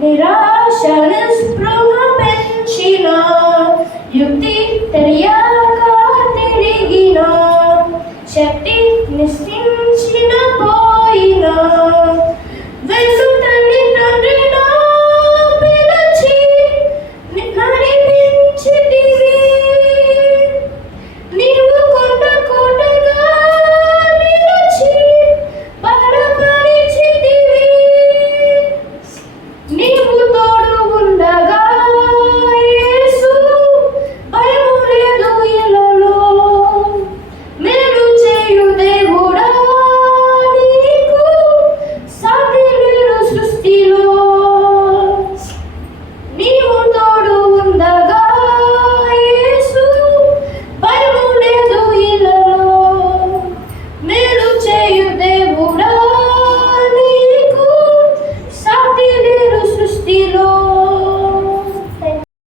నిరాశ నిస్పృహ పెంచిన యుక్తి తెలియక తిరిగిన శక్తి నిశ్చించిన పోయిన వెసు తండ్రి తండ్రినా పిలిచి నడిపించితివి నీవు కొండ కోటగా నిలిచి బలపరిచితివి నీవు తోడు ఉండగా యేసు భయము లేదు ఇలలో మేలు చేయు దేవుడా